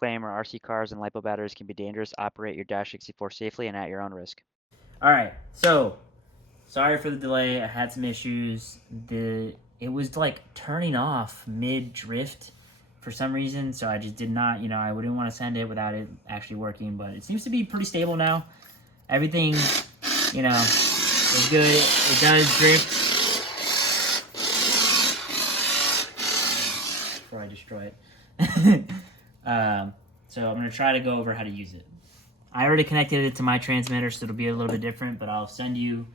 flame or RC cars and LiPo batteries can be dangerous. Operate your Dash64 safely and at your own risk. All right, so sorry for the delay. I had some issues. It was like turning off mid drift for some reason, so I just did not. I wouldn't want to send it without it actually working. But it seems to be pretty stable now. Everything, is good. It does drift. Before I destroy it. So I'm gonna try to go over how to use it. I already connected it to my transmitter, so it'll be a little bit different, but I'll send you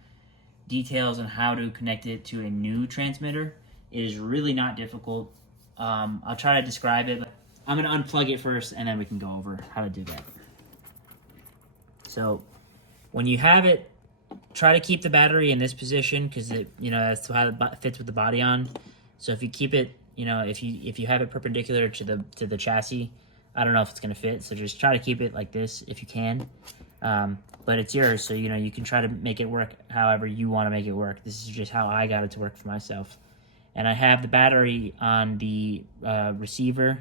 details on how to connect it to a new transmitter. It is really not difficult. I'll try to describe it, but I'm going to unplug it first, and then we can go over how to do that. So when you have it, try to keep the battery in this position because that's how it fits with the body on. So if you keep it, if you have it perpendicular to the chassis, I don't know if it's going to fit, so just try to keep it like this if you can. But it's yours, so you can try to make it work however you want to make it work. This is just how I got it to work for myself. And I have the battery on the receiver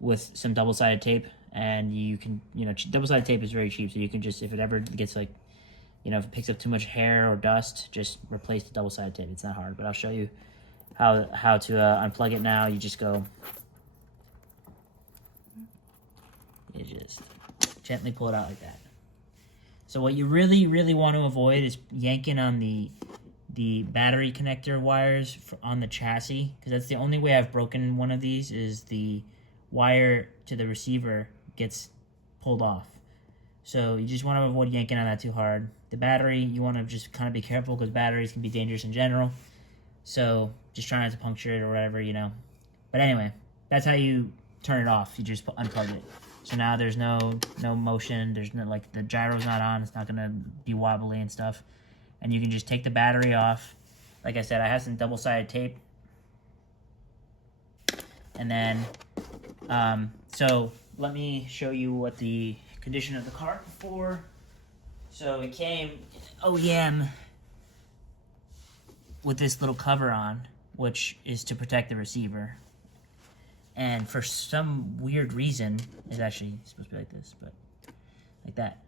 with some double-sided tape, and you can, double-sided tape is very cheap, so you can just, if it ever gets like, if it picks up too much hair or dust, just replace the double-sided tape. It's not hard, but I'll show you how to unplug it now. You just go, you just gently pull it out like that. So what you really, really want to avoid is yanking on the battery connector wires on the chassis, because that's the only way I've broken one of these is the wire to the receiver gets pulled off. So you just want to avoid yanking on that too hard. The battery, you want to just kind of be careful because batteries can be dangerous in general. So just try not to puncture it or whatever, But anyway, that's how you turn it off. You just unplug it. So now there's no motion. There's no, like, the gyro's not on. It's not going to be wobbly and stuff. And you can just take the battery off. Like I said, I have some double-sided tape. And then, so let me show you what the condition of the car before. So it came OEM with this little cover on, which is to protect the receiver. And for some weird reason, it's actually supposed to be like this, but like that.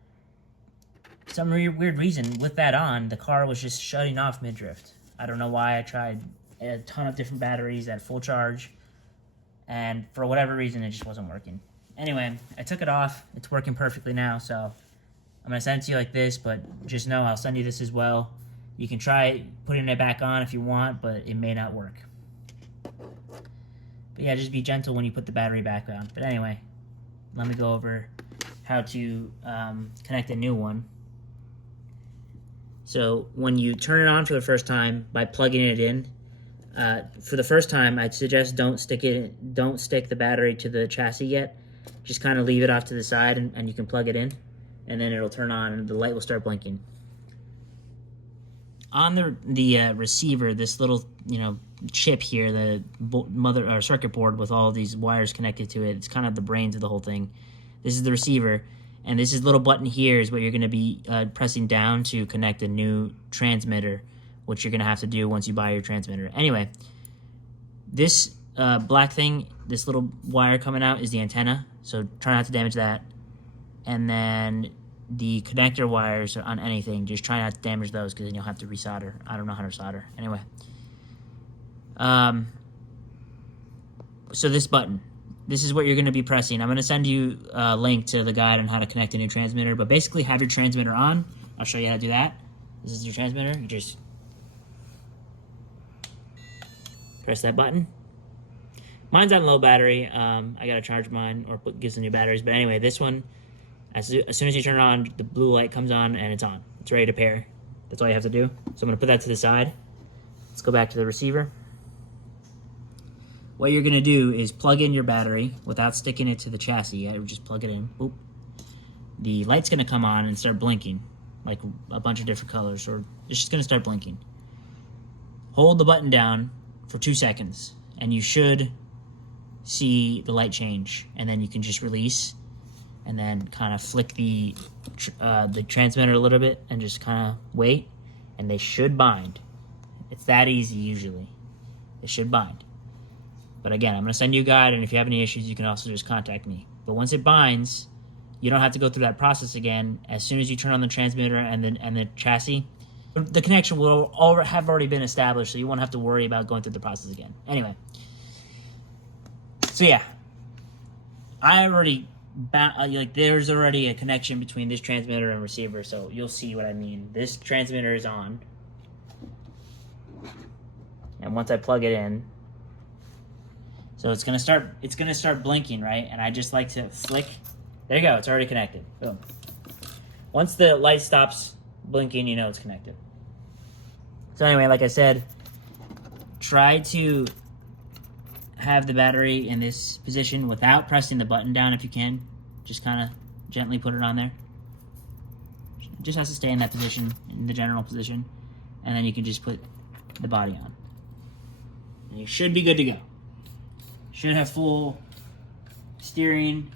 Some weird reason, with that on, the car was just shutting off mid-drift. I don't know why. I tried a ton of different batteries at full charge, and for whatever reason, it just wasn't working. Anyway, I took it off. It's working perfectly now, so I'm going to send it to you like this, but just know I'll send you this as well. You can try putting it back on if you want, but it may not work. But yeah, just be gentle when you put the battery back on. But anyway, let me go over how to connect a new one. So when you turn it on for the first time by plugging it in, for the first time, I'd suggest don't stick the battery to the chassis yet. Just kind of leave it off to the side, and you can plug it in, and then it'll turn on and the light will start blinking. On the receiver, this little chip here, the mother or circuit board with all these wires connected to it, it's kind of the brains of the whole thing. This is the receiver, and this little button here is what you're going to be pressing down to connect a new transmitter, which you're going to have to do once you buy your transmitter. Anyway, this black thing, this little wire coming out is the antenna, so try not to damage that. And then the connector wires on anything, just try not to damage those because then you'll have to resolder. I don't know how to solder. Anyway. So this button, this is what you're going to be pressing. I'm going to send you a link to the guide on how to connect a new transmitter, but basically have your transmitter on. I'll show you how to do that. This is your transmitter. You just press that button. Mine's on low battery. I got to charge mine or get some new batteries. But anyway, this one, as soon as you turn it on, the blue light comes on and it's on. It's ready to pair. That's all you have to do. So I'm going to put that to the side. Let's go back to the receiver. What you're going to do is plug in your battery without sticking it to the chassis yet. Just plug it in. Boop. The light's going to come on and start blinking, like a bunch of different colors, or it's just going to start blinking. Hold the button down for 2 seconds, and you should see the light change, and then you can just release, and then kind of flick the transmitter a little bit, and just kind of wait, and they should bind. It's that easy usually. It should bind. But again, I'm going to send you a guide, and if you have any issues, you can also just contact me. But once it binds, you don't have to go through that process again. As soon as you turn on the transmitter and the chassis, the connection will have already been established, so you won't have to worry about going through the process again. Anyway, so yeah, I already there's already a connection between this transmitter and receiver, so you'll see what I mean. This transmitter is on, and once I plug it in, so it's gonna start blinking, right? And I just like to flick. There you go. It's already connected. Boom. Once the light stops blinking, you know it's connected. So anyway, like I said, try to have the battery in this position without pressing the button down if you can. Just kind of gently put it on there. It just has to stay in that position, in the general position. And then you can just put the body on. And you should be good to go. Should have full steering,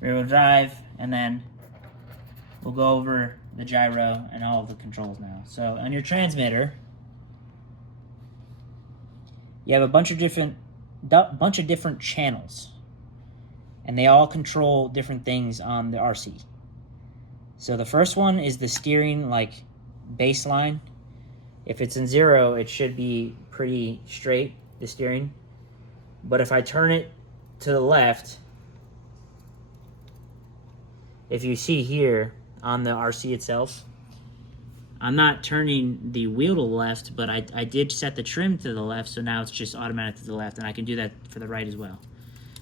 rear-wheel drive, and then we'll go over the gyro and all of the controls now. So on your transmitter, you have a bunch of different channels, and they all control different things on the RC. So the first one is the steering, like baseline. If it's in 0, it should be pretty straight, the steering. But if I turn it to the left, if you see here on the RC itself, I'm not turning the wheel to the left, but I did set the trim to the left, so now it's just automatic to the left, and I can do that for the right as well.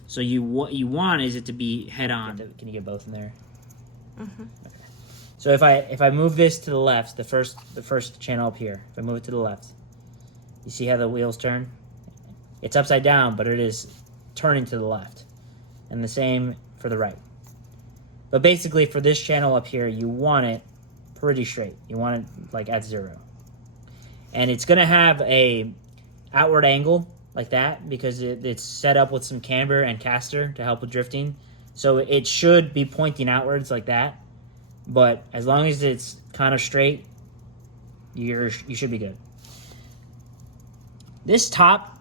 So what you want is it to be head on. Can you get both in there? Mm-hmm. Okay. So if I move this to the left, the first channel up here, if I move it to the left, you see how the wheels turn? It's upside down, but it is turning to the left. And the same for the right. But basically for this channel up here, you want it pretty straight. You want it like at 0. And it's gonna have a outward angle like that because it's set up with some camber and caster to help with drifting. So it should be pointing outwards like that. But as long as it's kind of straight, you should be good. This top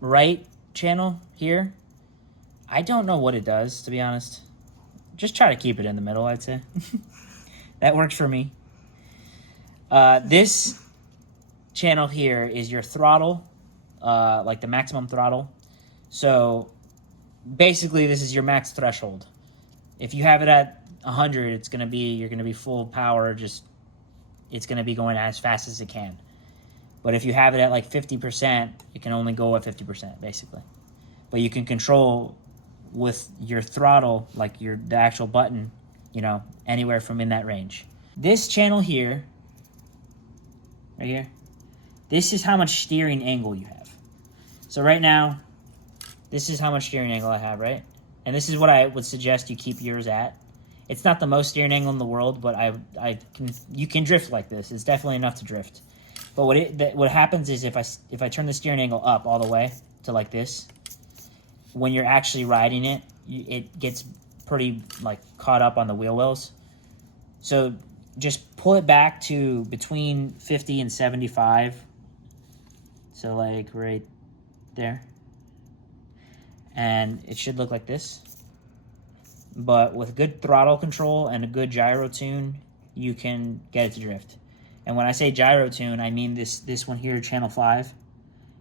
right channel here, I don't know what it does, to be honest. Just try to keep it in the middle, I'd say. That works for me. This channel here is your throttle, like the maximum throttle. So basically this is your max threshold. If you have it at 100, you're gonna be full power, it's gonna be going as fast as it can. But if you have it at like 50%, it can only go at 50%, basically. But you can control with your throttle, like the actual button, anywhere from in that range. This channel here, right here, this is how much steering angle you have. So right now, this is how much steering angle I have, right? And this is what I would suggest you keep yours at. It's not the most steering angle in the world, but you can drift like this. It's definitely enough to drift. But what happens is if I turn the steering angle up all the way to like this, when you're actually riding it, it gets pretty like caught up on the wheel wells. So just pull it back to between 50 and 75. So like right there. And it should look like this. But with good throttle control and a good gyro tune, you can get it to drift. And when I say gyro tune, I mean this one here, channel 5.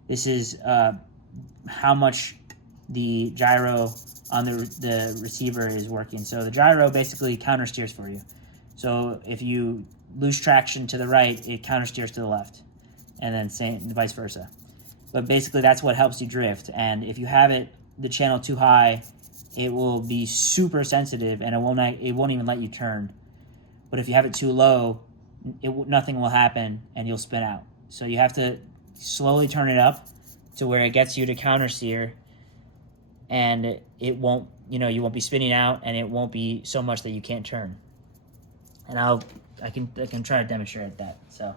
This is how much the gyro on the receiver is working. So the gyro basically counter steers for you. So if you lose traction to the right, it counter steers to the left, and then vice versa. But basically that's what helps you drift. And if you have the channel too high, it will be super sensitive and it won't even let you turn. But if you have it too low, nothing will happen and you'll spin out. So you have to slowly turn it up to where it gets you to counter steer, and it won't, you won't be spinning out, and it won't be so much that you can't turn. And I can try to demonstrate that. So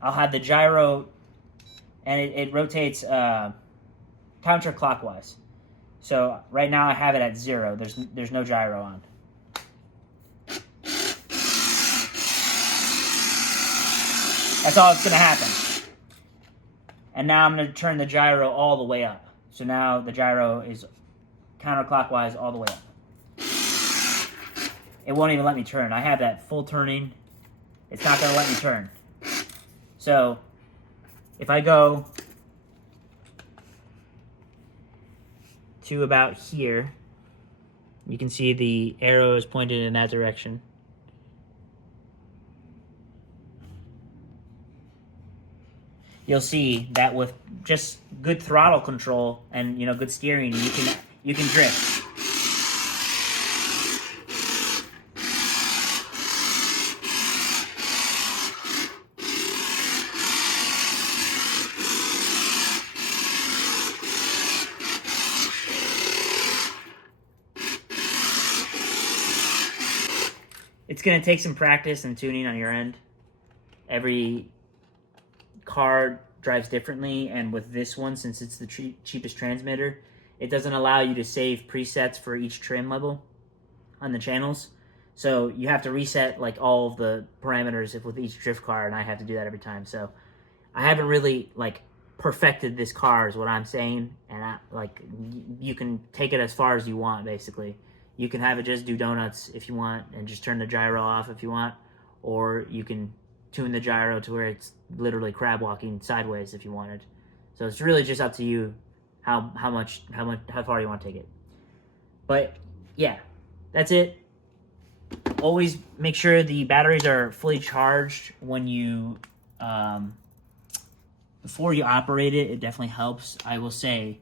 I'll have the gyro, and it rotates counterclockwise. So right now I have it at 0. There's no gyro on. That's all that's gonna happen. And now I'm going to turn the gyro all the way up. So now the gyro is counterclockwise all the way up. It won't even let me turn. I have that full turning. It's not going to let me turn. So if I go to about here, you can see the arrow is pointed in that direction. You'll see that with just good throttle control and good steering, you can drift. It's going to take some practice and tuning on your end. Every car drives differently, and with this one, since it's the cheapest transmitter, it doesn't allow you to save presets for each trim level on the channels. So you have to reset like all of the parameters with each drift car, and I have to do that every time. So I haven't really like perfected this car is what I'm saying, and you can take it as far as you want basically. You can have it just do donuts if you want and just turn the gyro off if you want, or you can tune the gyro to where it's literally crab walking sideways if you wanted. So it's really just up to you how far you want to take it. But yeah, that's it. Always make sure the batteries are fully charged when you before you operate it. It definitely helps. I will say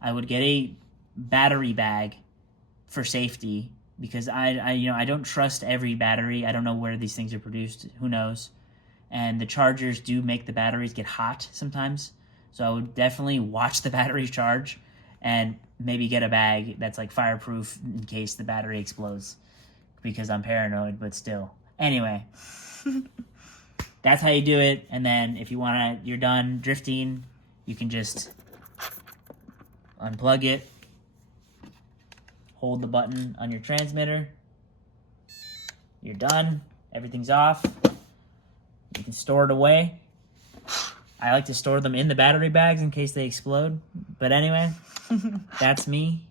I would get a battery bag for safety, because I don't trust every battery. I don't know where these things are produced. Who knows? And the chargers do make the batteries get hot sometimes. So I would definitely watch the batteries charge and maybe get a bag that's like fireproof in case the battery explodes, because I'm paranoid, but still. Anyway, that's how you do it. And then if you're done drifting, you can just unplug it, hold the button on your transmitter. You're done. Everything's off. You can store it away. I like to store them in the battery bags in case they explode. But anyway, that's me.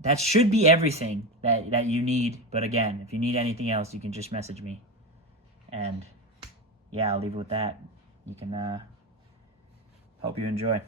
That should be everything that you need. But again, if you need anything else, you can just message me. And yeah, I'll leave it with that. You can hope you enjoy.